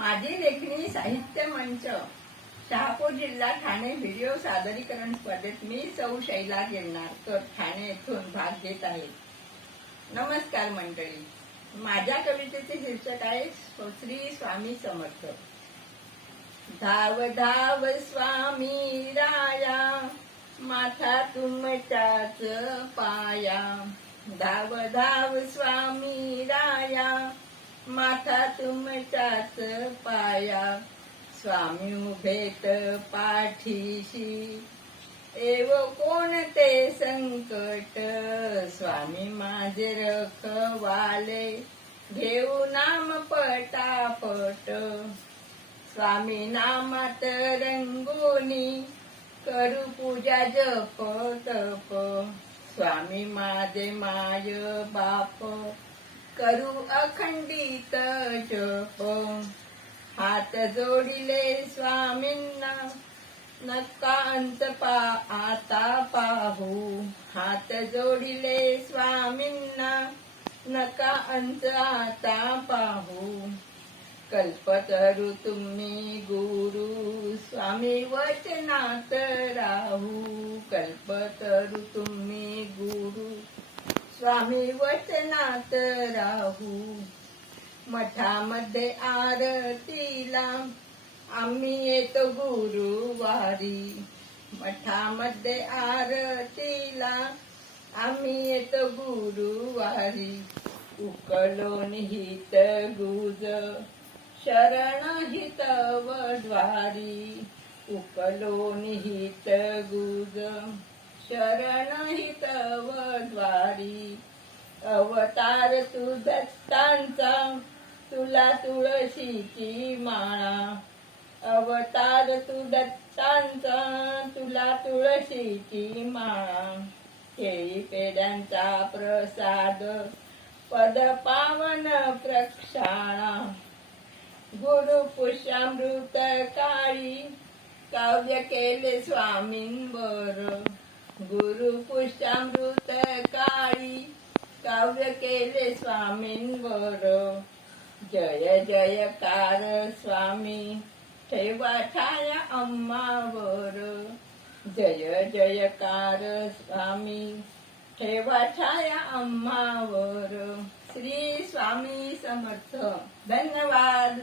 माझी लेखणी साहित्य मंच शहापूर जिल्हा ठाणे व्हिडिओ सादरीकरण स्पर्धेत मी सौ शैला तर ठाणे येथून भाग घेत आहे. नमस्कार मंडळी. माझ्या कवितेचे शीर्षक आहे श्री स्वामी समर्थ. धाव धाव स्वामी राया माथा तुमच्याच पाया. धाव धाव स्वामी राया माथा तुमच्याच पाया स्वामी उभेत पाठीशी. एव कोणते संकट स्वामी माझे रखवाले. घेऊ नाम पटापट स्वामी नामात रंगोनी. करू पूजा जप तप स्वामी माझे माय बाप. करू अखंडित जप. हात जोडिले स्वामींना नका अंत पा आता पाहू. हात जोडिले स्वामींना नका अंत आता पाहू. कल्पतरू तुम्ही गुरु स्वामी वचनात राहू. कल्पतरू तुम्ही गुरु स्वामी वचनात राहू मठामध्ये आरतीला आम्ही येतो गुरुवारी. मठामध्ये आरतीला आम्ही येतो गुरुवारी. उकलो निहित गुज शरण हित द्वारी उकलो निहित गुज शरण हित व अवतार तू दत्तांचा तुला तुळशीची माळा. अवतार तू दत्तांचा तुला तुळशीची माळा. केळी पेड्यांचा प्रसाद पद पावन प्रक्षाळा. गुरु पुष्यामृत काळी काव्य केले स्वामींवर. गुरु पुष्यामृत काळी काव्य केले स्वामींवर. जय जयकार स्वामी ठेवा छाया अम्मावर. जय जयकार स्वामी ठेवा छाया अम्मावर. श्री स्वामी समर्थ. धन्यवाद.